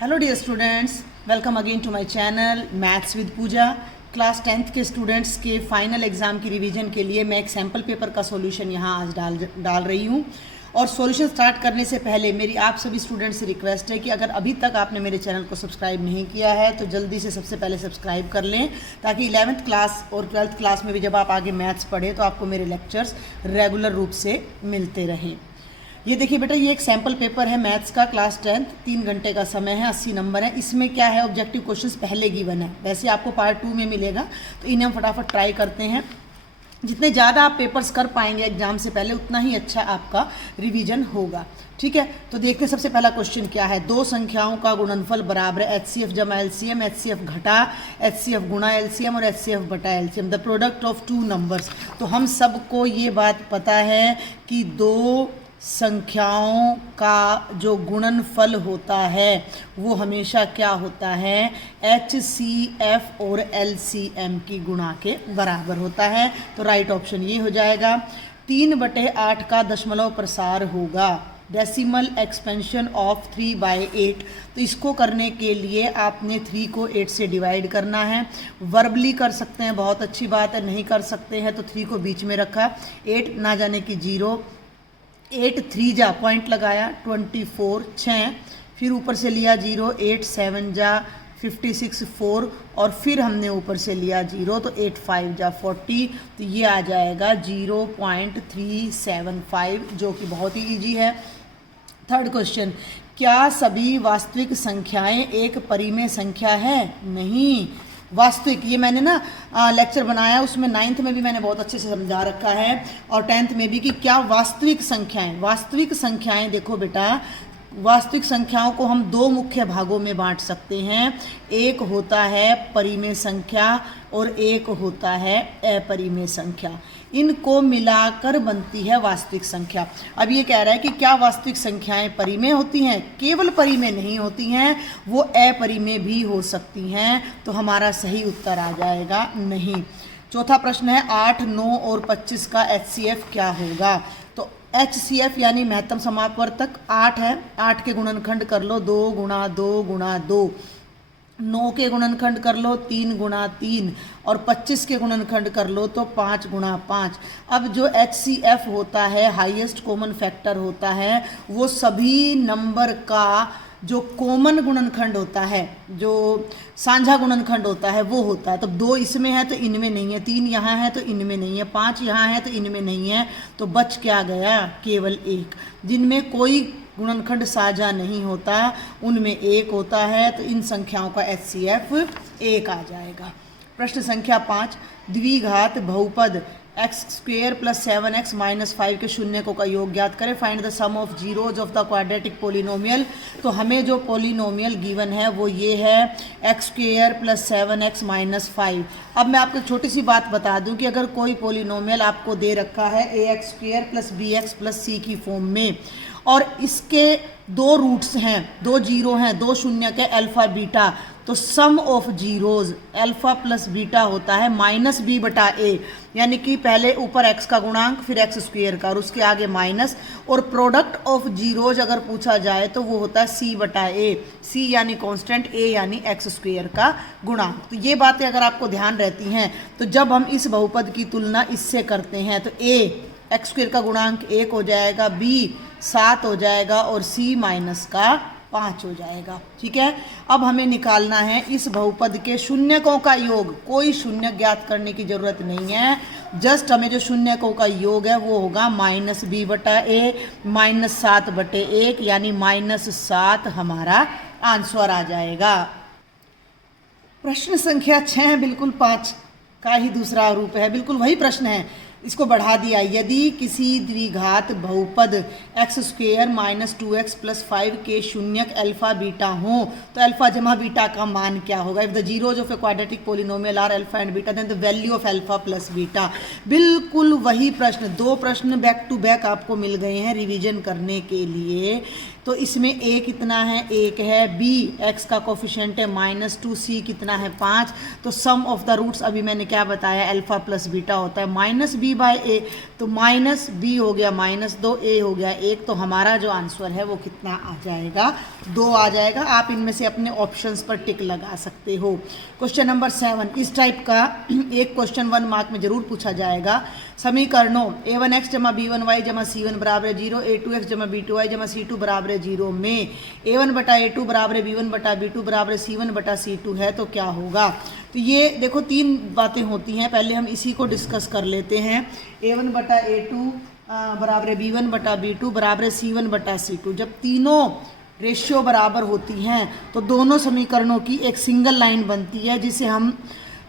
Hello dear students, welcome again to my channel maths with Pooja. Class 10th के students के final exam की revision के लिए मैं एक सैम्पल पेपर का सॉल्यूशन यहाँ आज डाल रही हूँ। और सॉल्यूशन स्टार्ट करने से पहले मेरी आप सभी स्टूडेंट्स से रिक्वेस्ट है कि अगर अभी तक आपने मेरे चैनल को सब्सक्राइब नहीं किया है तो जल्दी से सबसे पहले सब्सक्राइब कर लें, ताकि 11th क्लास और 12th क्लास में भी जब आप आगे मैथ्स पढ़ें तो आपको मेरे लेक्चर्स रेगुलर रूप से मिलते रहें। ये देखिए बेटा, ये एक सैम्पल पेपर है मैथ्स का, क्लास 10th, 3 घंटे का समय है, 80 नंबर है। इसमें क्या है, ऑब्जेक्टिव क्वेश्चंस पहले गिवन है, वैसे आपको पार्ट 2 में मिलेगा, तो इन्हें हम फटाफट ट्राई करते हैं। जितने ज़्यादा आप पेपर्स कर पाएंगे एग्जाम से पहले उतना ही अच्छा आपका रिवीजन होगा। ठीक है, तो देखते हैं सबसे पहला क्वेश्चन क्या है। दो संख्याओं का गुणनफल बराबर है HCF जमा LCM, HCF घटा HCF गुणा LCM और HCF बटा LCM, the product of two numbers. तो हम सबको ये बात पता है कि दो संख्याओं का जो गुणनफल होता है वो हमेशा क्या होता है, HCF और LCM की गुणा के बराबर होता है। तो राइट ऑप्शन ये हो जाएगा। 3/8 का दशमलव प्रसार होगा, डेसिमल एक्सपेंशन ऑफ 3/8। तो इसको करने के लिए आपने 3 को 8 से डिवाइड करना है। वर्बली कर सकते हैं, बहुत अच्छी बात है, नहीं कर सकते हैं तो 3 को बीच में रखा, 8 ना जाने की 0, 8 3 जा पॉइंट लगाया 24 6, फिर ऊपर से लिया 0, 8 7 जा 56 4, और फिर हमने ऊपर से लिया 0, तो 8 5 जा 40, तो ये आ जाएगा 0.375, जो कि बहुत ही ईजी है। थर्ड क्वेश्चन, क्या सभी वास्तविक संख्याएं एक परिमेय संख्या है? नहीं। वास्तविक, ये मैंने ना लेक्चर बनाया, उसमें 9th में भी मैंने बहुत अच्छे से समझा रखा है और 10th में भी, कि क्या वास्तविक संख्याएं देखो बेटा, वास्तविक संख्याओं को हम दो मुख्य भागों में बांट सकते हैं। एक होता है परिमेय संख्या और एक होता है अपरिमेय संख्या। इनको मिलाकर बनती है वास्तविक संख्या। अब ये कह रहा है कि क्या वास्तविक संख्याएं परिमेय होती हैं? केवल परिमेय नहीं होती हैं, वो अपरिमेय भी हो सकती हैं। तो हमारा सही उत्तर आ जाएगा नहीं। चौथा प्रश्न है, 8 9 और 25 का HCF क्या होगा? तो HCF यानी महत्तम समापवर्तक 8 है, 8 के गुणनखंड कर लो 2 गुणा 2 गुणा 2, 9 के गुणनखंड कर लो 3 गुणा 3, और 25 के गुणनखंड कर लो तो 5 गुणा 5। अब जो HCF होता है, हाईएस्ट कॉमन फैक्टर होता है, वो सभी नंबर का जो कॉमन गुणनखंड होता है, जो साझा गुणनखंड होता है, वो होता है। तो 2 इसमें है तो इनमें नहीं है, 3 यहाँ है तो इनमें नहीं है, 5 यहाँ है तो इनमें नहीं है, तो बच क्या गया? केवल 1। जिनमें कोई गुणनखंड साझा नहीं होता उनमें 1 होता है, तो इन संख्याओं का HCF 1 आ जाएगा। प्रश्न संख्या 5, द्विघात बहुपद x² + 7x - 5 के शून्यकों का योग ज्ञात करें। Find the sum of zeros of the quadratic polynomial. तो हमें जो पोलिनोमियल गिवन है वो ये है x² + 7x - 5। अब मैं आपको छोटी सी बात बता दूं कि अगर कोई पोलिनोमियल आपको दे रखा है ax² + bx + c की फॉर्म में, और इसके 2 रूट्स हैं, 2 जीरो हैं, 2 शून्य के अल्फा बीटा, तो sum of zeros alpha plus beta होता है -b/a, यानी कि पहले ऊपर x का गुणांक फिर x² का और उसके आगे माइनस, और प्रोडक्ट ऑफ जीरोज अगर पूछा जाए तो वो होता है c/a, c यानी कांस्टेंट, a यानी x² का गुणांक। तो ये बातें अगर आपको ध्यान रहती हैं तो जब हम इस बहुपद की तुलना इससे करते हैं तो a x² का गुणांक 1 हो जाएगा, b 7 हो जाएगा और c -5 हो जाएगा। ठीक है, अब हमें निकालना है इस बहुपद के शून्यकों का योग। कोई शून्य ज्ञात करने की जरूरत नहीं है, जस्ट हमें जो शून्यकों का योग है वो होगा -b/a -7/1, यानी -7 हमारा आंसर आ जाएगा। प्रश्न संख्या 6 बिल्कुल 5 का ही दूसरा रूप है, बिल्कुल वही प्रश्न है, इसको बढ़ा दिया। यदि किसी द्विघात बहुपद x² - 2x + 5 के शून्यक अल्फा बीटा हो तो अल्फा जमा बीटा का मान क्या होगा? If the zeros of a quadratic polynomial are alpha and beta then the value of alpha plus beta. बिल्कुल वही प्रश्न, 2 प्रश्न बैक टू बैक आपको मिल गए हैं रिवीजन करने के लिए। तो इसमें a कितना है? 1 है, b x का कोफिशिएंट है -2, c कितना है 5। तो सम ऑफ द रूट्स अभी मैंने क्या बताया, अल्फा प्लस बीटा होता है -b बाय ए, तो माइनस बी हो गया -2, ए हो गया 1, तो हमारा जो आंसर है वो कितना आ जाएगा, 2 आ जाएगा। आप इनमें से अपने ऑप्शंस पर टिक लगा सकते हो। क्वेश्चन नंबर 7, इस टाइप का एक क्वेश्चन 1 मार्क में जरूर पूछा जाएगा। समीकरणों a1x जमा b1y जमा c1 बराबर 0, a2x जमा b2y जमा c2 बराबर 0 में a1 बटा a2 बराबर b1 बटा b2 बराबर c1 बटा c2 है तो क्या होगा। तो ये देखो 3 बातें होती हैं, पहले हम इसी को डिस्कस कर लेते हैं। a1 बटा a2 बराबर b1 बटा b2 बराबर c1 बटा c2, जब तीनों रेशियो बराबर होती हैं तो दोनों समीकरणों की एक सिंगल लाइन बनती है जिसे हम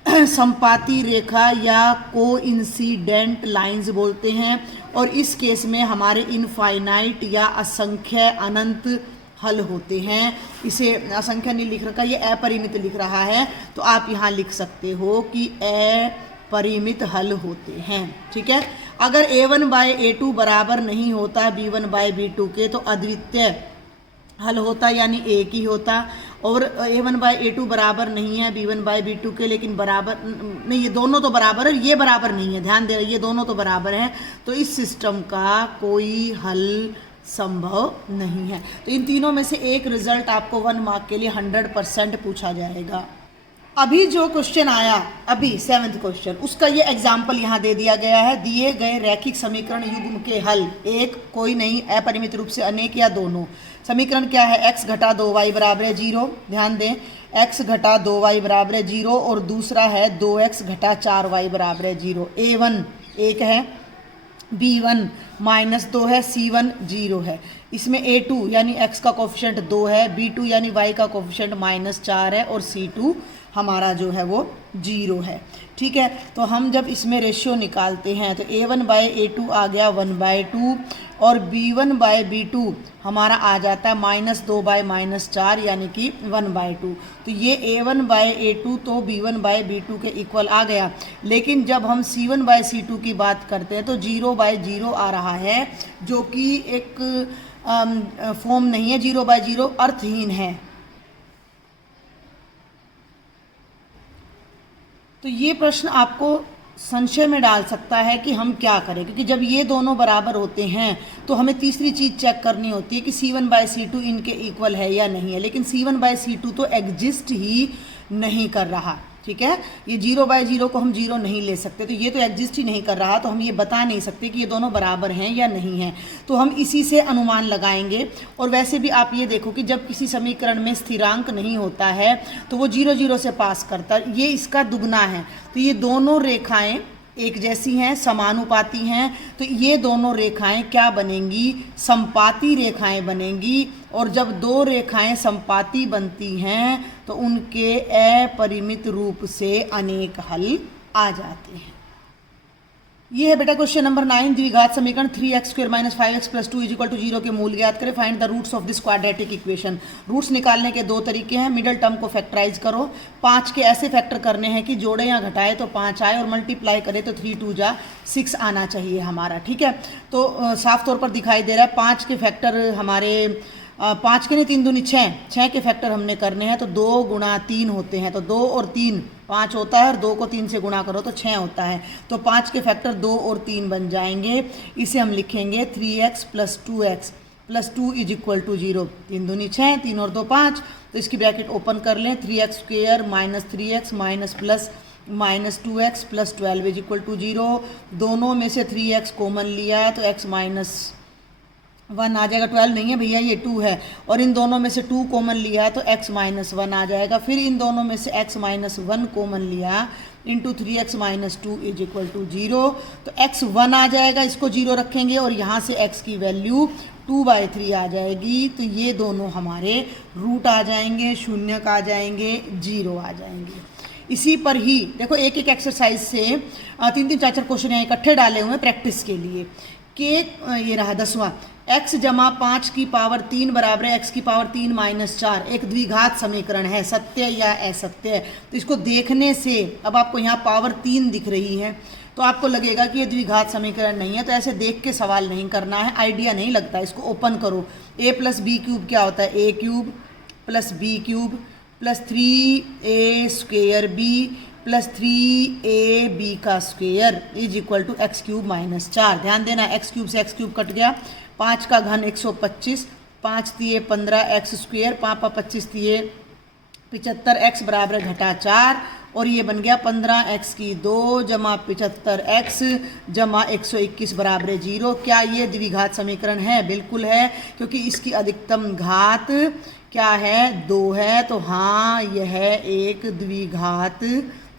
संपाती रेखा या कोइंसिडेंट लाइंस बोलते हैं। और इस केस में हमारे इनफाइनाइट या असंख्य अनंत हल होते हैं। इसे असंख्य नहीं लिख रखा, ये अपरिमित लिख रहा है, तो आप यहाँ लिख सकते हो कि अपरिमित हल होते हैं। ठीक है, अगर a1 बाय a2 बराबर नहीं होता b1 बाय b2 के तो अद्वितीय हल होता, यानी एक ही होता। और a1 बाय a2 बराबर नहीं है b1 बाय b2 के, लेकिन बराबर नहीं, ये दोनों तो बराबर है, ये बराबर नहीं है, ध्यान दे, ये दोनों तो बराबर हैं, तो इस सिस्टम का कोई हल संभव नहीं है। तो इन तीनों में से एक रिजल्ट आपको 1 मार्क के लिए 100% पूछा जाएगा। अभी जो क्वेश्चन आया, अभी 7th क्वेश्चन, उसका ये एग्जाम्पल यहाँ दे दिया गया है। दिए गए रैखिक समीकरण युग्म के हल, एक, कोई नहीं, अपरिमित रूप से अनेक या दोनों। समीकरण क्या है, x घटा 2y बराबर 0, ध्यान दें, x घटा 2y बराबर 0, और दूसरा है 2x घटा 4y बराबर 0। a1 1 है, b1 -2 है, c1 0 है। इसमें a2 यानी x का कोफिशिएंट 2 है, b2 यानी y का कोफिशिएंट -4 है, और c2 हमारा जो है वो 0 है। ठीक है, तो हम जब इसमें रेशियो निकालते हैं तो a1 बाय a2 आ गया 1/2, और b1 बाय b2 हमारा आ जाता है -2 बाय -4 यानी कि 1/2। तो ये a1 बाय a2 तो b1 बाय b2 के इक्वल आ गया। लेकिन जब हम c1 बाय c2 की बात करते हैं तो 0/0 आ रहा है, जो कि एक फॉर्म नहीं है, 0/0 अर्थहीन है। तो ये प्रश्न आपको संशय में डाल सकता है कि हम क्या करें, क्योंकि जब ये दोनों बराबर होते हैं तो हमें तीसरी चीज़ चेक करनी होती है कि c1 बाय c2 इनके इक्वल है या नहीं है। लेकिन c1 बाय c2 तो एग्जिस्ट ही नहीं कर रहा। ठीक है, ये 0/0 को हम 0 नहीं ले सकते, तो ये तो एग्जिस्ट ही नहीं कर रहा, तो हम ये बता नहीं सकते कि ये दोनों बराबर हैं या नहीं हैं। तो हम इसी से अनुमान लगाएंगे। और वैसे भी आप ये देखो कि जब किसी समीकरण में स्थिरांक नहीं होता है तो वो 0 से पास करता है, ये इसका दुगना है। तो ये दोनों रेखाएं एक जैसी हैं, समानुपाती हैं, तो ये दोनों रेखाएं क्या बनेंगी, संपाती रेखाएं बनेंगी। और जब दो रेखाएं संपाती बनती हैं तो उनके अपरिमित रूप से अनेक हल आ जाते हैं। ये है बेटा क्वेश्चन नंबर 9, द्विघात समीकरण 3x² - 5x + 2 = 0 के मूल ज्ञात करें। Find the roots of this quadratic equation. Roots निकालने के 2 तरीके हैं। मिडल टर्म को फैक्टराइज करो, 5 के ऐसे फैक्टर करने हैं कि जोड़े या घटाए तो 5 आए, और मल्टीप्लाई करें तो 3 2 जा 6 आना चाहिए हमारा। ठीक है, तो साफ तौर पर दिखाई दे रहा है 5 के फैक्टर हमारे 5 के नहीं 3 दूनी 6 के फैक्टर हमने करने हैं, तो 2 गुणा 3 होते हैं, तो 2 और 3 5 होता है, और 2 को 3 से गुणा करो तो 6 होता है। तो 5 के फैक्टर 2 और 3 बन जाएंगे। इसे हम लिखेंगे 3x + 2x + 2 = 0। 3 दूनी 6, 3 और 2 5, तो इसकी ब्रैकेट ओपन कर लें। 3x² - 3x - 2x + 12 = 0। दोनों में से 3x कॉमन लिया है तो x - 1 आ जाएगा। 12 नहीं है भैया, ये 2 है, और इन दोनों में से 2 कॉमन लिया है तो x - 1 आ जाएगा। फिर इन दोनों में से x - 1 कॉमन लिया इंटू 3x - 2 = 0, तो x 1 आ जाएगा, इसको 0 रखेंगे, और यहाँ से x की वैल्यू 2/3 आ जाएगी। तो ये दोनों हमारे रूट आ जाएंगे, शून्यक आ जाएंगे, 0 आ जाएंगे। इसी पर ही देखो एक एक एक्सरसाइज से 3 4 क्वेश्चन यहाँ इकट्ठे डाले हुए हैं प्रैक्टिस के लिए। कि ये रहा 10वां, x जमा 5 की पावर 3 बराबर है x की पावर 3 - 4, एक द्विघात समीकरण है, सत्य या असत्य। तो इसको देखने से अब आपको यहाँ पावर 3 दिख रही है तो आपको लगेगा कि ये द्विघात समीकरण नहीं है, तो ऐसे देख के सवाल नहीं करना है, आइडिया नहीं लगता। इसको ओपन करो, a + b³ क्या होता है, a³ + b³ + 3a² b plus 3ab का square is equal to x³ - 4। ध्यान देना x³ से x³ कट गया, 5 का घन 125, 5 तिये 15 x², 5 25 तिये 75, x बराबर घटा 4 और ये बन गया 15x² जमा 75x जमा 121 बराबर 0। क्या ये द्विघात समीकरण है? बिल्कुल है, क्योंकि इसकी अधिकतम घात क्या है? 2 है। तो हाँ, यह एक द्विघात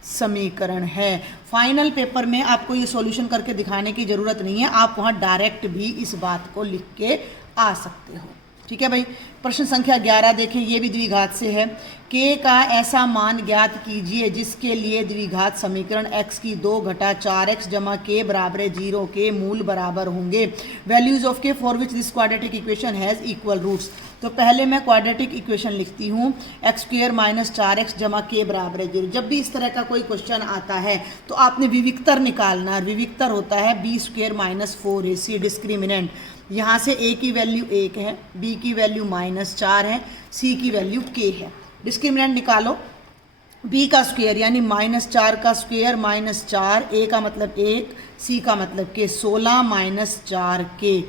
समीकरण है। फाइनल पेपर में आपको ये सॉल्यूशन करके दिखाने की ज़रूरत नहीं है, आप वहाँ डायरेक्ट भी इस बात को लिख के आ सकते हो। ठीक है भाई। प्रश्न संख्या 11 देखें, ये भी द्विघात से है। k का ऐसा मान ज्ञात कीजिए जिसके लिए द्विघात समीकरण x² - 4x जमा k बराबर 0 के मूल बराबर होंगे। Values of k for which this quadratic equation has equal roots. तो पहले मैं क्वाड्रेटिक इक्वेशन लिखती हूँ, x² - 4x जमा k बराबर 0। जब भी इस तरह का कोई क्वेश्चन आता है तो आपने विविक्तर निकालना है। विविक्तर होता है b² - 4ac डिस्क्रिमिनेंट। यहाँ से a की वैल्यू 1 है, b की वैल्यू -4 है, c की वैल्यू k है। डिस्क्रिमिनेंट निकालो, b का स्क्वायर यानी -4 का स्क्वायर -4, a का मतलब 1, c का मतलब k 16 - 4k,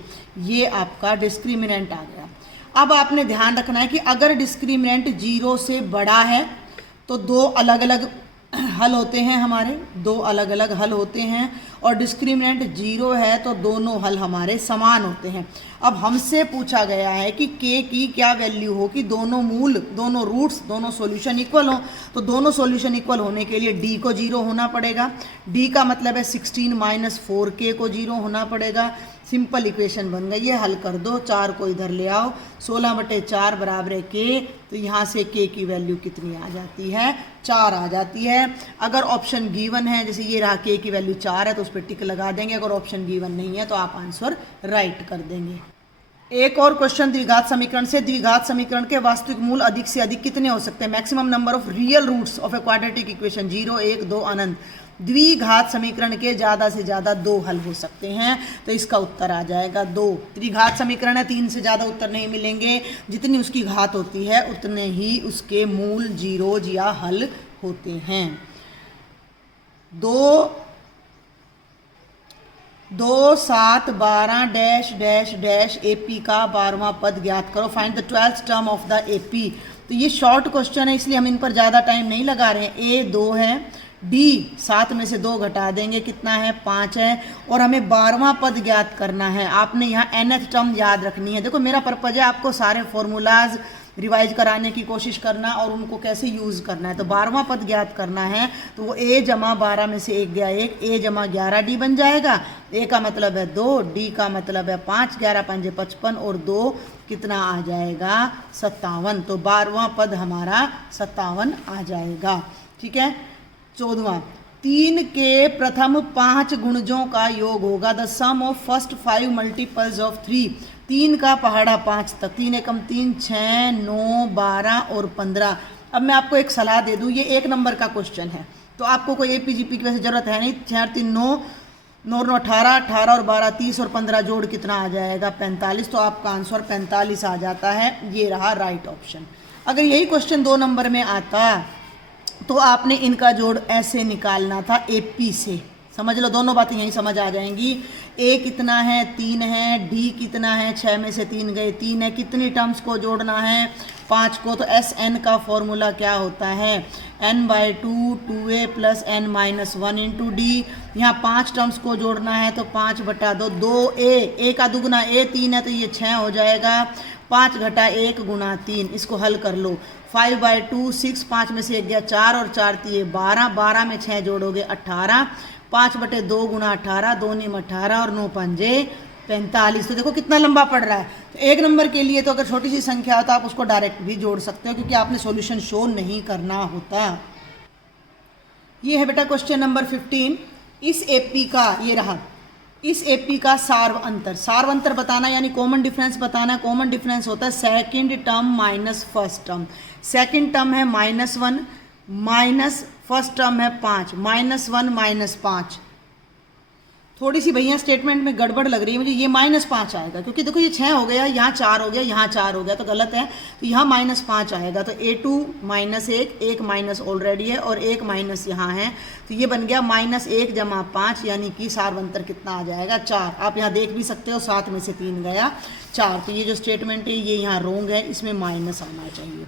ये आपका डिस्क्रिमिनेंट आ गया। अब आपने ध्यान रखना है कि अगर डिस्क्रिमिनेंट 0 से बड़ा है तो दो अलग अलग हल होते हैं हमारे, दो अलग अलग हल होते हैं, और डिस्क्रिमिनेंट 0 है तो दोनों हल हमारे समान होते हैं। अब हमसे पूछा गया है कि k की क्या वैल्यू हो कि दोनों मूल, दोनों रूट्स, दोनों सॉल्यूशन इक्वल हो। तो दोनों सॉल्यूशन इक्वल होने के लिए d को 0 होना पड़ेगा। d का मतलब है 16 - 4k को 0 होना पड़ेगा। सिंपल इक्वेशन बन गई है, हल कर दो। 4 को इधर ले आओ, 16/4 बराबर है k। तो यहाँ से k की वैल्यू कितनी आ जाती है? 4 आ जाती है। अगर ऑप्शन गिवन है, जैसे ये रहा k की वैल्यू 4 है तो उस पर टिक लगा देंगे। अगर ऑप्शन गिवन नहीं है तो आप आंसर राइट कर देंगे। एक और क्वेश्चन द्विघात समीकरण से। द्विघात समीकरण के वास्तविक मूल अधिक से अधिक कितने हो सकते हैं? Maximum number of real roots of a quadratic equation 0, 1, 2 अनंत। द्विघात समीकरण के ज़्यादा से ज़्यादा 2 हल हो सकते हैं, तो इसका उत्तर आ जाएगा 2। त्रिघात समीकरण है, 3 से ज़्यादा उत्तर नहीं मिलेंगे। जितनी उसकी घात होती है उतने ही उसके मूल जीरोज या हल होते हैं। 2, 7, 12 डैश डैश डैश AP का 12वां पद ज्ञात करो। Find the 12th term of the AP। तो ये शॉर्ट क्वेश्चन है, इसलिए हम इन पर ज़्यादा टाइम नहीं लगा रहे हैं। A 2 है, D 7 में से 2 घटा देंगे, कितना है? 5 है, और हमें 12वां पद ज्ञात करना है। आपने यहाँ nth टर्म याद रखनी है। देखो, मेरा पर्पज है आपको सारे फॉर्मूलाज रिवाइज कराने की कोशिश करना और उनको कैसे यूज़ करना है। तो 12वां पद ज्ञात करना है, तो वो a जमा 12 में से 1 गया 1, a जमा 11 d बन जाएगा। a का मतलब है 2, d का मतलब है 5, 11 5 55 और 2 कितना आ जाएगा? 57। तो 12वां पद हमारा 57 आ जाएगा। ठीक है। 14वां, 3 के प्रथम 5 गुणजों का योग होगा। The sum of first 5 multiples of 3। 3 का पहाड़ा 5 तक, 3 एकम 3, 6, 9, 12 और 15। अब मैं आपको एक सलाह दे दूं, ये 1 नंबर का क्वेश्चन है तो आपको कोई APGP की वैसे ज़रूरत है नहीं। 4 3 9, 9 9 18, 18 और 12 30 और 15 जोड़ कितना आ जाएगा? 45। तो आपका आंसर 45 आ जाता है। ये रहा राइट ऑप्शन। अगर यही क्वेश्चन 2 नंबर में आता तो आपने इनका जोड़ ऐसे निकालना था AP से। समझ लो, दोनों बातें यहीं समझ आ जाएंगी। A कितना है? 3 है। D कितना है? 6 में से 3 गए 3 है। कितनी टर्म्स को जोड़ना है? 5 को। तो SN का फॉर्मूला क्या होता है? n/2 2a + n-1 × d। यहाँ 5 टर्म्स को जोड़ना है तो 5/2 2a, a का दुगुना a 3 है तो ये 6 हो जाएगा। 5 घटा 1 गुणा 3, इसको हल कर लो। 5/2 6, 5 में से 1 गया 4 और 4 3 12, 12 में 6 जोड़ोगे 18, 5/2 गुणा 18, 2 9 18 और 9 5 45। तो देखो कितना लंबा पड़ रहा है। तो 1 नंबर के लिए तो अगर छोटी सी संख्या हो तो आप उसको डायरेक्ट भी जोड़ सकते हो, क्योंकि आपने सॉल्यूशन शो नहीं करना होता। ये है बेटा क्वेश्चन नंबर 15। इस AP का, ये रहा, इस AP का सार्व अंतर। सार्व अंतर बताना यानी कॉमन डिफरेंस बताना। कॉमन डिफरेंस होता है second term minus first term. Second term है -1 माइनस फर्स्ट टर्म है 5, -1 - 5। थोड़ी सी भैया स्टेटमेंट में गड़बड़ लग रही है मुझे, ये -5 आएगा क्योंकि देखो ये 6 हो गया, यहाँ 4 हो गया, यहाँ 4 हो गया तो गलत है, तो यहाँ -5 आएगा। तो A2 -1, एक माइनस ऑलरेडी है और एक माइनस यहाँ है, तो ये बन गया -1 + 5, यानी कि सार्वंतर कितना आ जाएगा 4। आप यहाँ देख भी सकते हो 7 में से 3 गया 4, तो ये जो स्टेटमेंट है ये यहाँ रॉन्ग है, इसमें माइनस आना चाहिए।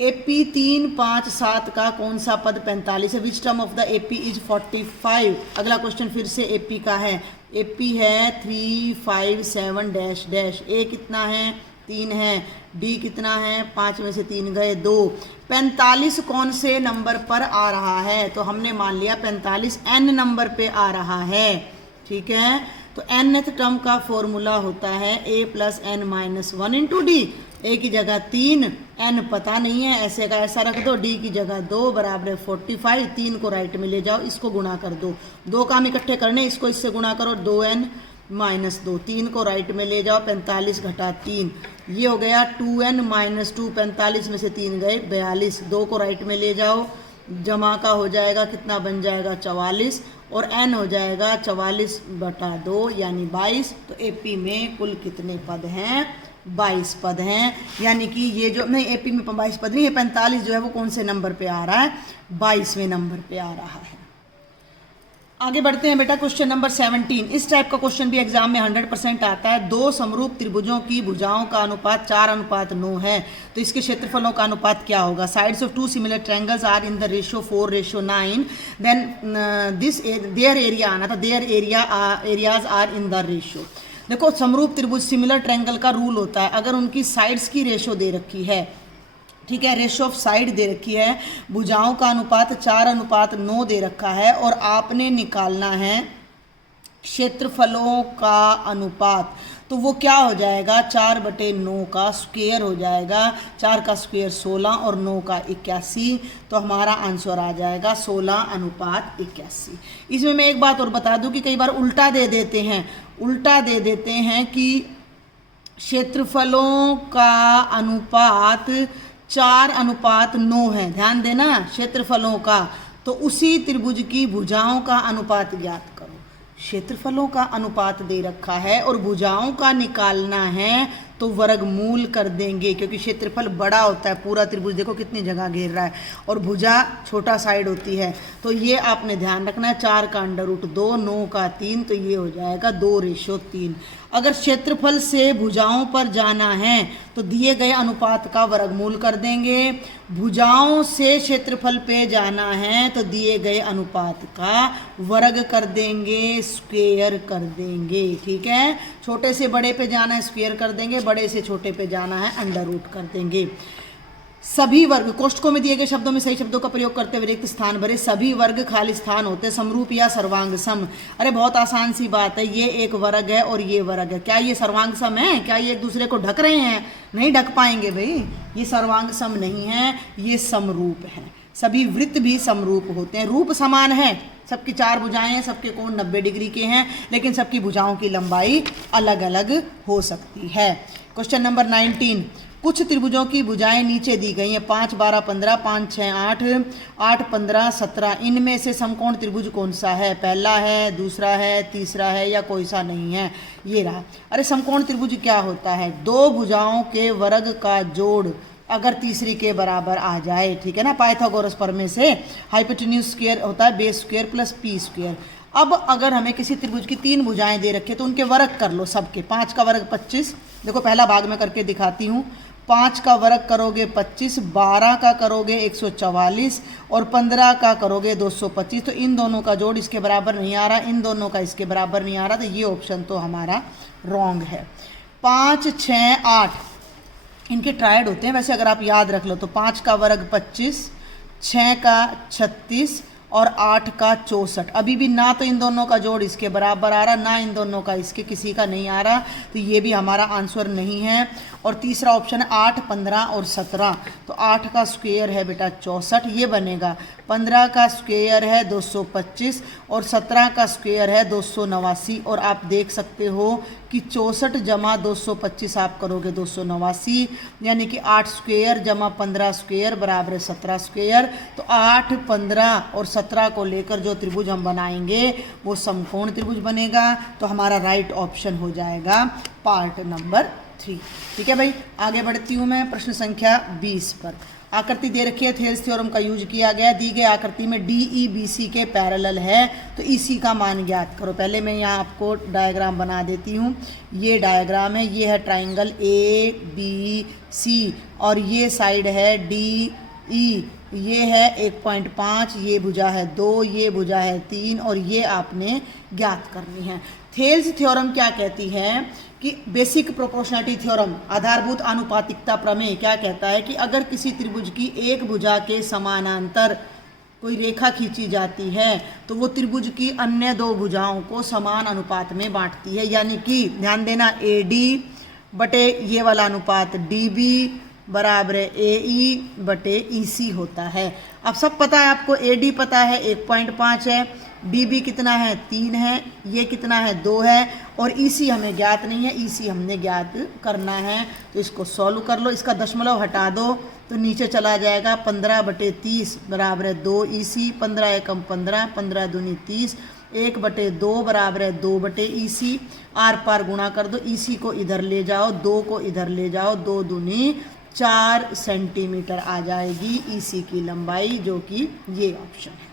AP 3, 5, 7 का कौन सा पद 45 है? Which term of the AP is 45? अगला क्वेश्चन फिर से AP का है। AP है 3, 5, 7 डैश डैश। A कितना है? 3 है। D कितना है? 5 में से 3 गए 2। 45 कौन से नंबर पर आ रहा है? तो हमने मान लिया 45 n नंबर पे आ रहा है, ठीक है। तो nth टर्म का फॉर्मूला होता है A + n - 1 × D। A की जगह 3, n पता नहीं है, ऐसे का ऐसा रख दो, D की जगह 2 = 45। 3 को राइट में ले जाओ, इसको गुणा कर दो, 2 काम इकट्ठे करने, इसको इससे गुणा करो, 2n - 2। 3 को राइट में ले जाओ, 45 घटा 3, ये हो गया 2n - 2। 45 में से 3 गए 42। 2 को राइट में ले जाओ, जमा का हो जाएगा, कितना बन जाएगा 44, और n हो जाएगा 44/2 यानी 22। तो AP में कुल कितने पद हैं? 22 पद हैं। यानी कि ये जो नहीं, AP में 22 पद नहीं, ये 45 जो है वो कौन से नंबर पे आ रहा है? 22वें नंबर पे आ रहा है। आगे बढ़ते हैं बेटा, क्वेश्चन नंबर 17। इस टाइप का क्वेश्चन भी एग्जाम में 100% आता है। 2 समरूप त्रिभुजों की भुजाओं का अनुपात 4:9 है, तो इसके क्षेत्रफलों का अनुपात क्या होगा? Sides of 2 similar triangles are in the ratio 4:9, then this their area आना था, their areas are in the ratio. देखो समरूप त्रिभुज सिमिलर ट्रायंगल का रूल होता है, अगर उनकी साइड्स की रेशो दे रखी है, ठीक है, रेशो ऑफ साइड दे रखी है, भुजाओं का अनुपात 4:9 दे रखा है, और आपने निकालना है क्षेत्रफलों का अनुपात, तो वो क्या हो जाएगा? 4/9 का स्क्वायर हो जाएगा। 4 का स्क्वायर 16 और 9 का 81, तो हमारा आंसर आ जाएगा 16:81। इसमें मैं एक बात और बता दूं कि कई बार उल्टा दे देते हैं, उल्टा दे देते हैं कि क्षेत्रफलों का अनुपात 4:9 है। ध्यान देना, क्षेत्रफलों का, तो उसी त्रिभुज की भुजाओं का अनुपात ज्ञात करो। क्षेत्रफलों का अनुपात दे रखा है और भुजाओं का निकालना है, तो वर्गमूल कर देंगे, क्योंकि क्षेत्रफल बड़ा होता है। पूरा त्रिभुज देखो कितनी जगह घेर रहा है, और भुजा छोटा साइड होती है, तो ये आपने ध्यान रखना है। 4 का √2, 9 का 3, तो ये हो जाएगा 2:3। अगर क्षेत्रफल से भुजाओं पर जाना है तो दिए गए अनुपात का वर्गमूल कर देंगे। भुजाओं से क्षेत्रफल पे जाना है तो दिए गए अनुपात का वर्ग कर देंगे, स्क्वायर कर देंगे, ठीक है। छोटे से बड़े पे जाना है, स्क्वायर कर देंगे, बड़े से छोटे पे जाना है, √, कर देंगे। सभी वर्ग, कोष्ठकों में दिए गए शब्दों में सही शब्दों का प्रयोग करते हुए रिक्त स्थान भरे। सभी वर्ग खाली स्थान होते, समरूप या सर्वांग सम। अरे बहुत आसान सी बात है, ये एक वर्ग है और ये वर्ग है, क्या ये सर्वांग सम है? क्या ये एक दूसरे को ढक रहे हैं? नहीं ढक पाएंगे भाई, ये सर्वांग सम नहीं है, ये समरूप है। सभी वृत्त भी समरूप होते हैं, रूप समान है, सबकी 4 भुजाएं हैं, सबके कोण 90 डिग्री के हैं, लेकिन सबकी भुजाओं की लंबाई अलग अलग हो सकती है। Question number 19। कुछ त्रिभुजों की भुजाएं नीचे दी गई हैं, 5, 12, 15, 5, 6, 8, 8, 15, 17। इनमें से समकोण त्रिभुज कौन सा है? पहला है, दूसरा है, तीसरा है, या कोई सा नहीं है? ये रहा। अरे समकोण त्रिभुज क्या होता है? 2 भुजाओं के वर्ग का जोड़ अगर तीसरी के बराबर आ जाए, ठीक है ना। पाइथागोरस प्रमेय से हाइपोटेन्यूज स्क्वायर होता है base square plus P square. अब अगर हमें किसी त्रिभुज की 3 भुजाएं दे रखे तो उनके वर्ग कर लो सबके। 5 का वर्ग 25, देखो पहला भाग में करके दिखाती हूँ। 5 का वर्ग करोगे 25, 12 का करोगे 144 और 15 का करोगे 225। तो इन दोनों का जोड़ इसके बराबर नहीं आ रहा, इन दोनों का इसके बराबर नहीं आ रहा, तो ये ऑप्शन तो हमारा रॉन्ग है। 5, 6, 8 इनके ट्रायड होते हैं वैसे, अगर आप याद रख लो तो 5 का वर्ग 25, 6 का 36 और 8 का 64। अभी भी ना तो इन दोनों का जोड़ इसके बराबर आ रहा, ना इन दोनों का इसके किसी का नहीं आ रहा, तो ये भी हमारा आंसर नहीं है। और तीसरा ऑप्शन है 8, 15 और 17। तो 8 का स्क्वायर है बेटा 64, ये बनेगा। 15 का स्क्वायर है 225 और 17 का स्क्वायर है 289। और आप देख सकते हो कि 64 जमा 225 आप करोगे 289, यानी कि 8 स्क्वायर जमा 15 स्क्वायर बराबर है 17 स्क्वायर। तो 8, 15 और 17 को लेकर जो त्रिभुज हम बनाएंगे वो समकोण त्रिभुज बनेगा। तो हमारा राइट ऑप्शन हो जाएगा पार्ट नंबर 3। ठीक है भाई, आगे बढ़ती हूँ मैं प्रश्न संख्या 20 पर। आकृति दे रखी है, थेल्स थ्योरम का यूज किया गया। दी गई आकृति में डी ई बी सी के पैरेलल है, तो ईसी का मान ज्ञात करो। पहले मैं यहाँ आपको डायग्राम बना देती हूँ। ये डायग्राम है, ये है ट्राइंगल ए बी सी और ये साइड है डी ई। ये है 1.5, ये भुजा है 2, ये भुजा है 3 और ये आपने ज्ञात करनी है। थेल्स थ्योरम क्या कहती है कि बेसिक प्रोपोर्शनलिटी थ्योरम, आधारभूत आनुपातिकता प्रमेय क्या कहता है कि अगर किसी त्रिभुज की एक भुजा के समानांतर कोई रेखा खींची जाती है तो वो त्रिभुज की अन्य दो भुजाओं को समान अनुपात में बांटती है। यानी कि ध्यान देना, ए डी बटे ये वाला अनुपात डी बी बराबर ए ई बटे ई सी होता है। अब सब पता है आपको, ए डी पता है 1.5 है, डी बी कितना है 3 है, ये कितना है 2 है और ई सी हमें ज्ञात नहीं है, ई सी हमने ज्ञात करना है। तो इसको सॉल्व कर लो, इसका दशमलव हटा दो तो नीचे चला जाएगा 15/30 बराबर है 2 ई सी। 15 एकम 15, 15 दूनी 30, 1/2 बराबर है 2 ई सी। आर पार गुणा कर दो, ई सी को इधर ले जाओ, 2 को इधर ले जाओ, 2 दूनी 4 सेंटीमीटर आ जाएगी ईसी की लंबाई, जो कि ये ऑप्शन है।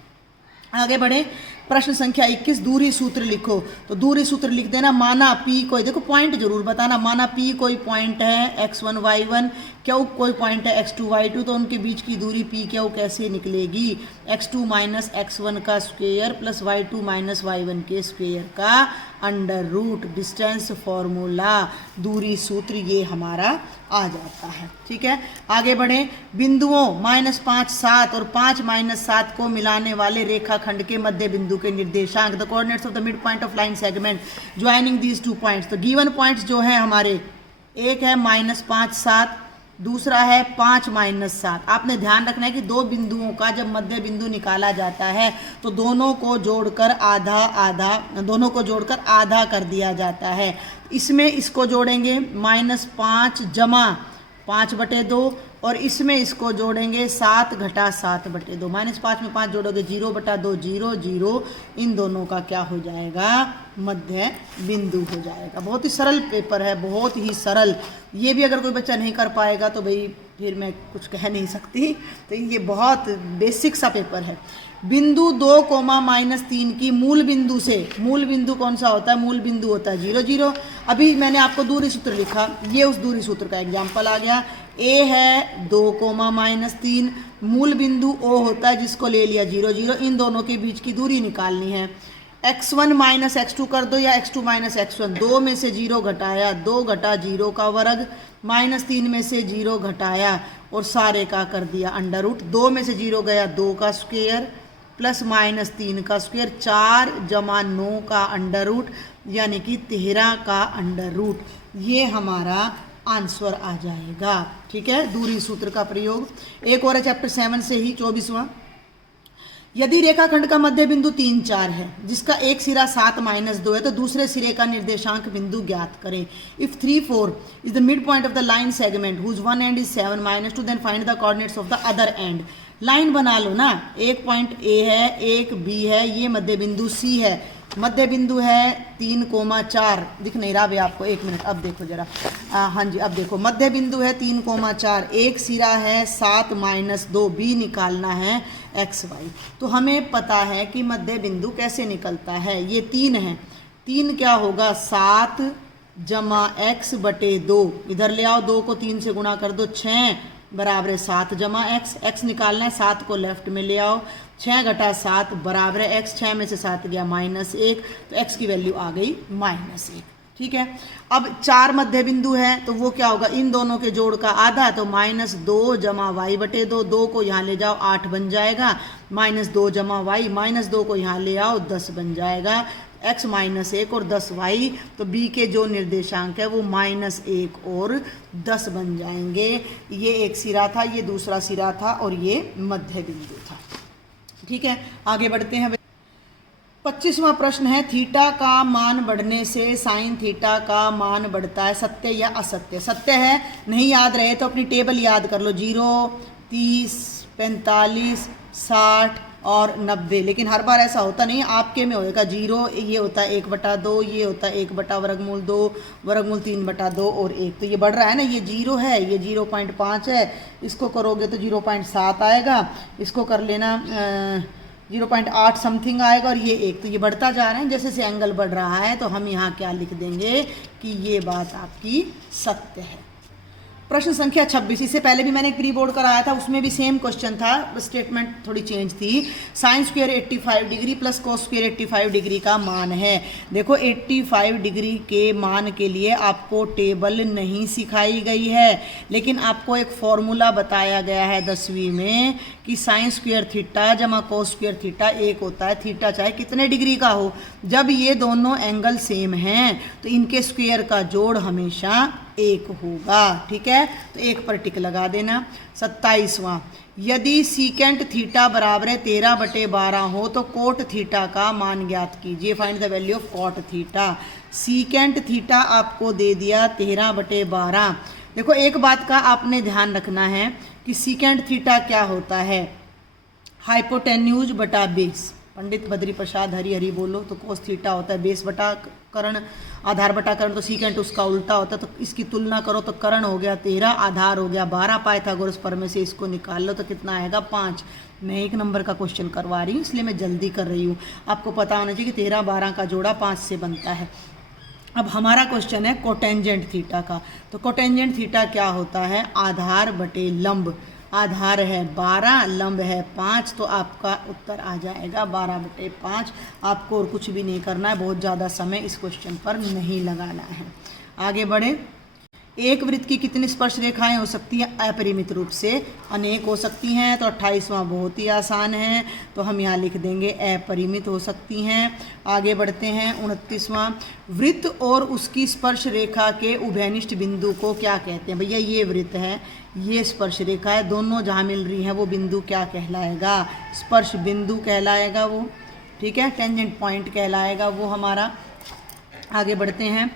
आगे बढ़े, प्रश्न संख्या 21, दूरी सूत्र लिखो। तो दूरी सूत्र लिख देना, माना पी कोई, देखो पॉइंट जरूर बताना, माना पी कोई पॉइंट है x1 y1, क्यू कोई पॉइंट है x2 y2, तो उनके बीच की दूरी पी क्यू कैसे निकलेगी? x2 माइनस x1 का square plus y2 minus y1 के स्क्वेयर का अंडर रूट, डिस्टेंस फॉर्मूला, दूरी सूत्र ये हमारा आ जाता है। ठीक है, आगे बढ़े, बिंदुओं -5, 7 और 5, -7 को मिलाने वाले रेखाखंड के मध्य बिंदु के निर्देशांक, the coordinates of the mid point of line segment joining these 2 points. तो गिवन पॉइंट्स जो है हमारे, एक है -5, 7, दूसरा है 5, -7। आपने ध्यान रखना है कि दो बिंदुओं का जब मध्य बिंदु निकाला जाता है तो दोनों को जोड़कर आधा आधा, दोनों को जोड़कर आधा कर दिया जाता है। इसमें इसको जोड़ेंगे -5 जमा 5/2 और इसमें इसको जोड़ेंगे 7 घटा 7/2। -5 में 5 जोड़ोगे 0/2, 0 0, इन दोनों का क्या हो जाएगा? मध्य बिंदु हो जाएगा। बहुत ही सरल पेपर है, बहुत ही सरल। ये भी अगर कोई बच्चा नहीं कर पाएगा तो भाई फिर मैं कुछ कह नहीं सकती। तो ये बहुत बेसिक सा पेपर है। बिंदु 2, -3 की मूल बिंदु से, मूल बिंदु कौन सा होता है? मूल बिंदु होता है 0 0। अभी मैंने आपको दूरी सूत्र लिखा, ये उस दूरी सूत्र का एग्जाम्पल आ गया। ए है 2, -3, मूल बिंदु ओ होता है जिसको ले लिया 0 0। इन दोनों के बीच की दूरी निकालनी है। x1 माइनस x2 कर दो या x2 माइनस x1, 2 में से 0 घटाया, 2 घटा 0 का वर्ग, -3 में से 0 घटाया और सारे का कर दिया अंडर रूट। 2 में से 0 गया 2 का स्क्वायर प्लस -3 का स्क्वायर, 4 जमा 9 का अंडर रूट, यानी कि 13 का अंडर रूट। ये हमारा आंसर आ जाएगा। ठीक है, दूरी सूत्र का प्रयोग। एक और है चैप्टर 7 से ही 24वां। यदि रेखाखंड का मध्य बिंदु 3 4 है जिसका एक सिरा 7 -2 है तो दूसरे सिरे का निर्देशांक बिंदु ज्ञात करें। If 3 4 is the mid point of the line segment whose one end is 7 -2 then find the coordinates of the other end. Line बना लो ना, एक पॉइंट ए है, एक बी है, ये मध्य बिंदु सी है। मध्य बिंदु है 3, 4, दिख नहीं रहा भाई आपको, 1 मिनट, अब देखो जरा। हाँ जी, अब देखो, मध्य बिंदु है 3, 4, एक सिरा है 7 -2, बी निकालना है XY। तो हमें पता है कि मध्य बिंदु कैसे निकलता है। ये 3 है, 3 क्या होगा? 7 जमा x/2, इधर ले आओ, 2 को 3 से गुणा कर दो, 6 बराबर है 7 जमा x निकालना है, 7 को लेफ्ट में ले आओ, 6 घटा 7 बराबर है x, 6 में से 7 गया -1, तो x की वैल्यू आ गई -1। ठीक है, अब 4 मध्य बिंदु है तो वो क्या होगा? इन दोनों के जोड़ का आधा, तो -2 जमा y/2, 2 को यहाँ ले जाओ 8 बन जाएगा, -2 जमा y, -2 को यहाँ ले आओ 10 बन जाएगा। x -1 और 10y, तो b के जो निर्देशांक है वो -1 और 10 बन जाएंगे। ये एक सिरा था, ये दूसरा सिरा था और ये मध्य बिंदु था। ठीक है, आगे बढ़ते हैं। 25वां प्रश्न है, थीटा का मान बढ़ने से साइन थीटा का मान बढ़ता है, सत्य या असत्य? सत्य है। नहीं याद रहे तो अपनी टेबल याद कर लो, 0, 30, 45, 60 और 90। लेकिन हर बार ऐसा होता नहीं, आपके में होएगा 0, ये होता है 1/2, ये होता है 1/√2, वर्गमूल 3/2 और 1। तो ये बढ़ रहा है ना, ये 0 है, ये 0.5 है, इसको करोगे तो 0.7 आएगा, इसको कर लेना 0.8 समथिंग आएगा और ये 1। तो ये बढ़ता जा रहा है, जैसे से एंगल बढ़ रहा है। तो हम यहाँ क्या लिख देंगे कि ये बात आपकी सत्य है। प्रश्न संख्या 26, इससे पहले भी मैंने एक प्री बोर्ड कराया था, उसमें भी सेम क्वेश्चन था, स्टेटमेंट थोड़ी चेंज थी। Sine square 85 degree plus cos square 85 degree का मान है। देखो 85 डिग्री के मान के लिए आपको टेबल नहीं सिखाई गई है, लेकिन आपको एक फॉर्मूला बताया गया है 10वीं में कि साइन स्क्वायर थीटा जमा कोस स्क्वायर थीटा 1 होता है, थीटा चाहे कितने डिग्री का हो। जब ये दोनों एंगल सेम हैं तो इनके स्क्वायर का जोड़ हमेशा 1 होगा। ठीक है, तो 1 पर टिक लगा देना। 27वां, यदि सीकेंट थीटा बराबर है 13/12 हो तो कोट थीटा का मान ज्ञात कीजिए। Find the value of cot theta. Secant theta आपको दे दिया 13/12। देखो एक बात का आपने ध्यान रखना है कि सीकेंट थीटा क्या होता है, हाइपोटेन्यूज बटा बेस। पंडित बद्री प्रसाद हरी हरी बोलो। तो कोस थीटा होता है बेस बटा कर्ण, आधार बटा कर्ण, तो सीकेंट उसका उल्टा होता है। तो इसकी तुलना करो तो कर्ण हो गया 13, आधार हो गया 12, पाइथागोरस प्रमेय से इसको निकाल लो तो कितना आएगा 5। मैं 1 नंबर का क्वेश्चन करवा रही हूँ इसलिए मैं जल्दी कर रही हूँ, आपको पता होना चाहिए कि 13 12 का जोड़ा 5 से बनता है। अब हमारा क्वेश्चन है कोटेंजेंट थीटा का। तो कोटेंजेंट थीटा क्या होता है, आधार बटे लंब। आधार है 12, लंब है 5, तो आपका उत्तर आ जाएगा 12/5। आपको और कुछ भी नहीं करना है, बहुत ज़्यादा समय इस क्वेश्चन पर नहीं लगाना है। आगे बढ़े। एक वृत्त की कितनी स्पर्श रेखाएं हो सकती हैं? अपरिमित रूप से अनेक हो सकती हैं। तो 28वां बहुत ही आसान है, तो हम यहाँ लिख देंगे अपरिमित हो सकती हैं। आगे बढ़ते हैं। 29वां, वृत्त और उसकी स्पर्श रेखा के उभयनिष्ठ बिंदु को क्या कहते हैं? भैया ये वृत्त है, ये स्पर्श रेखा है, दोनों जहाँ मिल रही हैं वो बिंदु क्या कहलाएगा? स्पर्श बिंदु कहलाएगा वो। ठीक है, टेंजेंट पॉइंट कहलाएगा वो हमारा। आगे बढ़ते हैं।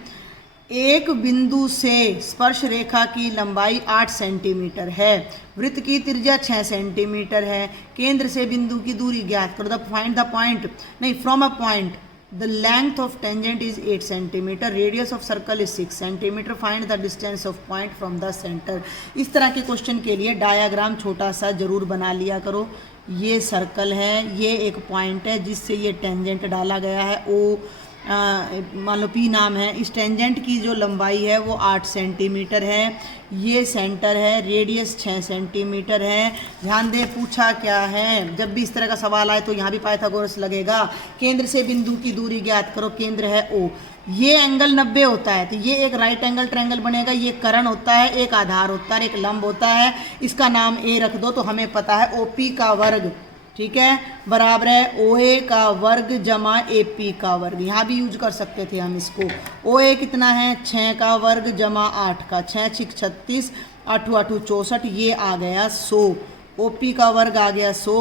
एक बिंदु से स्पर्श रेखा की लंबाई 8 सेंटीमीटर है, वृत्त की त्रिज्या 6 सेंटीमीटर है, केंद्र से बिंदु की दूरी ज्ञात करो। फाइंड द पॉइंट, नहीं, from a point the length of tangent is 8 centimetre, radius of circle is 6 centimetre, find the distance of point from the centre. इस तरह के क्वेश्चन के लिए डायाग्राम छोटा सा जरूर बना लिया करो। ये सर्कल है, ये एक पॉइंट है जिससे ये टेंजेंट डाला गया है, ओ मान लो पी नाम है। इस टेंजेंट की जो लंबाई है वो 8 सेंटीमीटर है, ये सेंटर है, रेडियस 6 सेंटीमीटर है। ध्यान दे पूछा क्या है, जब भी इस तरह का सवाल आए तो यहाँ भी पाइथागोरस लगेगा। केंद्र से बिंदु की दूरी ज्ञात करो, केंद्र है ओ। ये एंगल 90 होता है, तो ये एक राइट एंगल ट्रायंगल बनेगा। ये कर्ण होता है, एक आधार होता है, एक लंब होता है, इसका नाम ए रख दो। तो हमें पता है ओपी का वर्ग, ठीक है, बराबर है OA का वर्ग जमा AP का वर्ग। यहाँ भी यूज कर सकते थे हम इसको। OA कितना है, 6 का वर्ग जमा 8 का, 6 6 36, 8 8 64, ये आ गया 100। OP का वर्ग आ गया 100,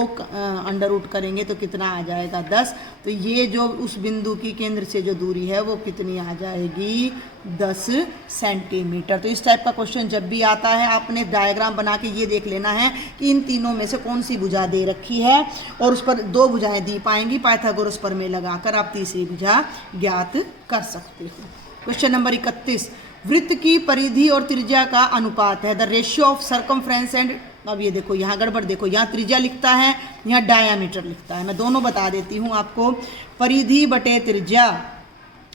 अंडर रूट करेंगे तो कितना आ जाएगा 10। तो ये जो उस बिंदु की केंद्र से जो दूरी है वो कितनी आ जाएगी 10 सेंटीमीटर। तो इस टाइप का क्वेश्चन जब भी आता है आपने डायग्राम बना के ये देख लेना है कि इन तीनों में से कौन सी भुजा दे रखी है और उस पर 2 भुजाएं दी पाएंगी, पाइथागोरस प्रमेय लगाकर आप तीसरी भुजा ज्ञात कर सकते हो। क्वेश्चन नंबर 31, वृत्त की परिधि और त्रिज्या का अनुपात है, the ratio of circumference and. अब ये देखो यहाँ गड़बड़, देखो यहाँ त्रिज्या लिखता है, यहाँ डायामीटर लिखता है। मैं दोनों बता देती हूँ आपको। परिधि बटे त्रिज्या,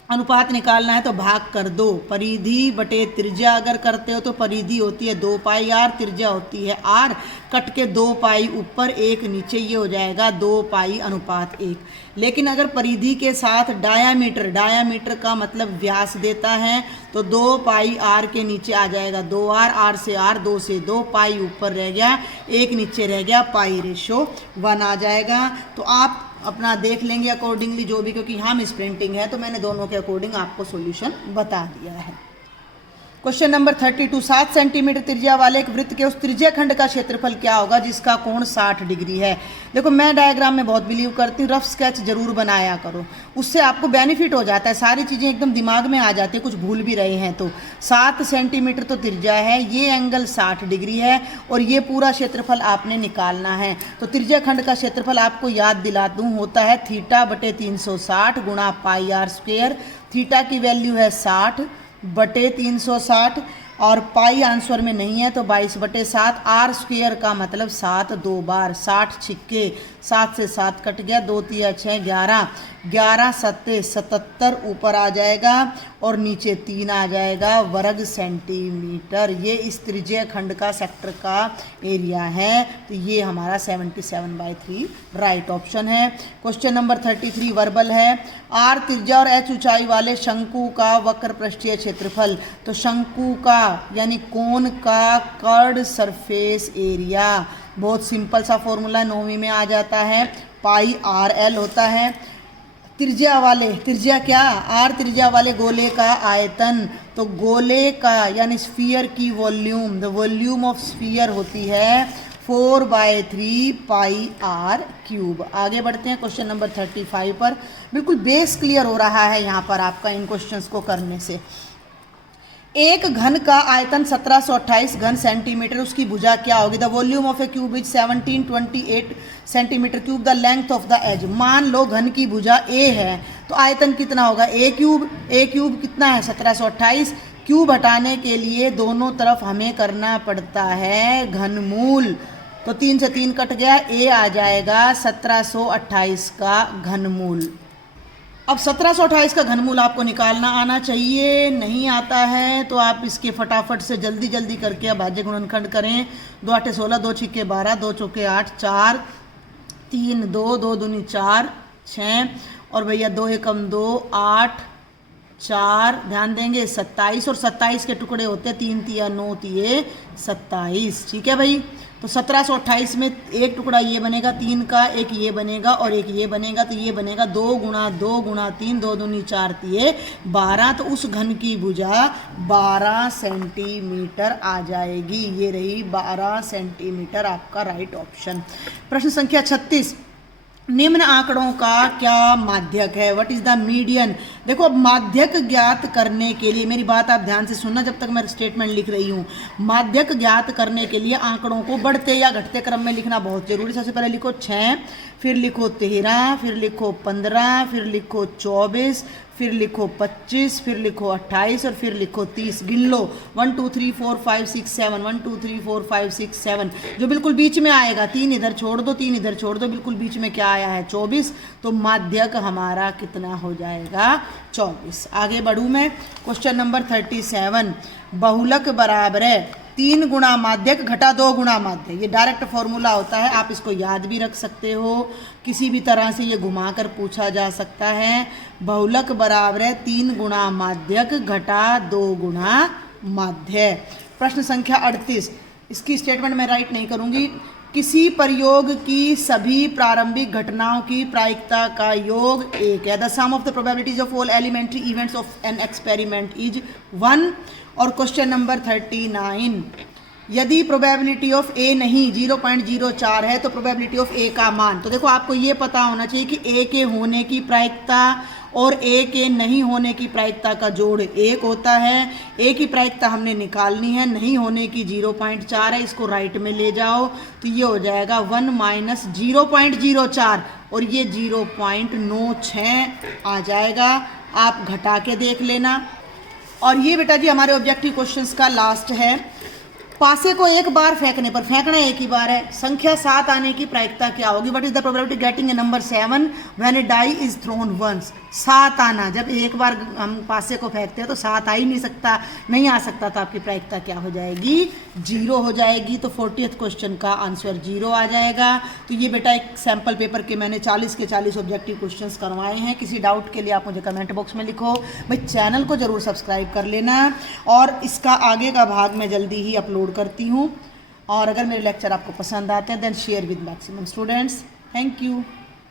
अनुपात निकालना है तो भाग कर दो। परिधि बटे त्रिज्या अगर करते हो तो परिधि होती है 2 पाई r, त्रिज्या होती है r, कट के 2 पाई ऊपर 1 नीचे, ये हो जाएगा 2 पाई अनुपात 1। लेकिन अगर परिधि के साथ डायामीटर, डायामीटर का मतलब व्यास देता है, तो 2 पाई r के नीचे आ जाएगा 2r, r से r, 2 से 2, पाई ऊपर रह गया, 1 नीचे रह गया, पाई रेशो 1 आ जाएगा। तो आप अपना देख लेंगे अकॉर्डिंगली जो भी, क्योंकि यहाँ मिस प्रिंटिंग है तो मैंने दोनों के अकॉर्डिंग आपको सॉल्यूशन बता दिया है। क्वेश्चन नंबर 32, 7 सेंटीमीटर त्रिज्या वाले एक वृत्त के उस त्रिज्या खंड का क्षेत्रफल क्या होगा जिसका कोण 60 डिग्री है। देखो मैं डायग्राम में बहुत बिलीव करती हूँ, रफ स्केच जरूर बनाया करो, उससे आपको बेनिफिट हो जाता है, सारी चीज़ें एकदम दिमाग में आ जाती है, कुछ भूल भी रहे हैं तो। 7 सेंटीमीटर तो त्रिज्या है, ये एंगल 60 डिग्री है और ये पूरा क्षेत्रफल आपने निकालना है। तो त्रिज्या खंड का क्षेत्रफल आपको याद दिला दूँ, होता है θ/360 गुणा πr²। थीटा की वैल्यू है 60/360 और पाई आंसर में नहीं है तो 22/7। r² का मतलब 7 2 बार, 60 छिक्के, 7 से 7 कट गया, 2 तिया 6 11, 11 सत्ते 77 ऊपर आ जाएगा और नीचे 3 आ जाएगा वर्ग सेंटीमीटर। ये इस त्रिज्या खंड का सेक्टर का एरिया है, तो ये हमारा 77/3 राइट ऑप्शन है। क्वेश्चन नंबर 33 वर्बल है। r त्रिज्या और h ऊंचाई वाले शंकु का वक्र पृष्ठीय क्षेत्रफल, तो शंकु का यानी कोन का कर्ड सरफेस एरिया, बहुत सिंपल सा फॉर्मूला 9वीं में आ जाता है, πr/l होता है। त्रिज्या क्या, r त्रिज्या वाले गोले का आयतन, तो गोले का यानी स्फीयर की volume, the volume of sphere होती है 4/3 πr³। आगे बढ़ते हैं क्वेश्चन नंबर 35 पर। बिल्कुल बेस क्लियर हो रहा है यहाँ पर आपका इन क्वेश्चंस को करने से। एक घन का आयतन 1728 घन सेंटीमीटर, उसकी भुजा क्या होगी। The volume of a cube is 1728 centimetre cube, the length of the edge. मान लो घन की भुजा ए है तो आयतन कितना होगा, ए क्यूब कितना है 1728। क्यूब हटाने के लिए दोनों तरफ हमें करना पड़ता है घनमूल, तो 3 से 3 कट गया, ए आ जाएगा 1728 का घनमूल। अब 1728 का घनमूल आपको निकालना आना चाहिए, नहीं आता है तो आप इसके फटाफट से जल्दी जल्दी करके अब भाज्य गुणनखंड करें। 2 8 16, 2 छिक्के 12, 2 चौके 8, 4 3 2, 2 दूनी 4 6 और भैया 2 एकम 2 8 4, ध्यान देंगे 27 और 27 के टुकड़े होते हैं 3 तिया 9 तिये 27। ठीक है भाई, तो 1728 में एक टुकड़ा ये बनेगा 3 का, एक ये बनेगा और एक ये बनेगा, तो ये बनेगा 2 × 2 × 3, 2 दूनी 4 तिये 12। तो उस घन की भुजा 12 सेंटीमीटर आ जाएगी, ये रही 12 सेंटीमीटर आपका राइट ऑप्शन। प्रश्न संख्या 36, निम्न आंकड़ों का क्या माध्यक है, व्हाट इज द मीडियन। देखो अब माध्यक ज्ञात करने के लिए, मेरी बात आप ध्यान से सुनना जब तक मैं स्टेटमेंट लिख रही हूँ। माध्यक ज्ञात करने के लिए आंकड़ों को बढ़ते या घटते क्रम में लिखना बहुत जरूरी। सबसे पहले लिखो 6, फिर लिखो 13, फिर लिखो 15, फिर लिखो 24, फिर लिखो 25, फिर लिखो 28 और फिर लिखो 30। गिन लो 1 2 3 4 5 6 7, 1 2 3 4 5 6 7, जो बिल्कुल बीच में आएगा 3 इधर छोड़ दो, 3 इधर छोड़ दो, बिल्कुल बीच में क्या आया है 24। तो माध्यक हमारा कितना हो जाएगा 24। आगे बढ़ूँ मैं, क्वेश्चन नंबर 37, बहुलक बराबर है 3 गुणा माध्यक घटा 2 गुणा माध्य। ये डायरेक्ट फॉर्मूला होता है, आप इसको याद भी रख सकते हो, किसी भी तरह से ये घुमा कर पूछा जा सकता है। बहुलक बराबर है 3 गुणा माध्यक घटा 2 गुणा माध्य। प्रश्न संख्या 38, इसकी स्टेटमेंट मैं राइट नहीं करूँगी। किसी प्रयोग की सभी प्रारंभिक घटनाओं की प्रायिकता का योग 1 है। The sum of the probabilities of all elementary events of an experiment is 1। और क्वेश्चन नंबर 39, यदि प्रोबेबिलिटी ऑफ ए नहीं 0.04 है तो प्रोबेबिलिटी ऑफ ए का मान। तो देखो आपको ये पता होना चाहिए कि ए के होने की प्रायिकता और ए के नहीं होने की प्रायिकता का जोड़ 1 होता है। ए की प्रायिकता हमने निकालनी है, नहीं होने की 0.4 है, इसको राइट में ले जाओ तो ये हो जाएगा 1 माइनस 0.04 और ये 0.96 आ जाएगा। आप घटा के देख लेना। और ये बेटा जी हमारे ऑब्जेक्टिव क्वेश्चंस का लास्ट है। पासे को एक बार फेंकने पर, फेंकना एक ही बार है, संख्या 7 आने की प्रायिकता क्या होगी। What is the probability getting a number 7 when a die is thrown once. 7 आना, जब एक बार हम पासे को फेंकते हैं तो 7 आ ही नहीं सकता, नहीं आ सकता, तो आपकी प्रायिकता क्या हो जाएगी 0 हो जाएगी। तो 40th क्वेश्चन का आंसर 0 आ जाएगा। तो ये बेटा एक सैम्पल पेपर के मैंने 40 के 40 ऑब्जेक्टिव क्वेश्चंस करवाए हैं। किसी डाउट के लिए आप मुझे कमेंट बॉक्स में लिखो। भाई चैनल को जरूर सब्सक्राइब कर लेना और इसका आगे का भाग मैं जल्दी ही अपलोड करती हूँ। और अगर मेरे लेक्चर आपको पसंद आते हैं then share with maximum students. Thank you.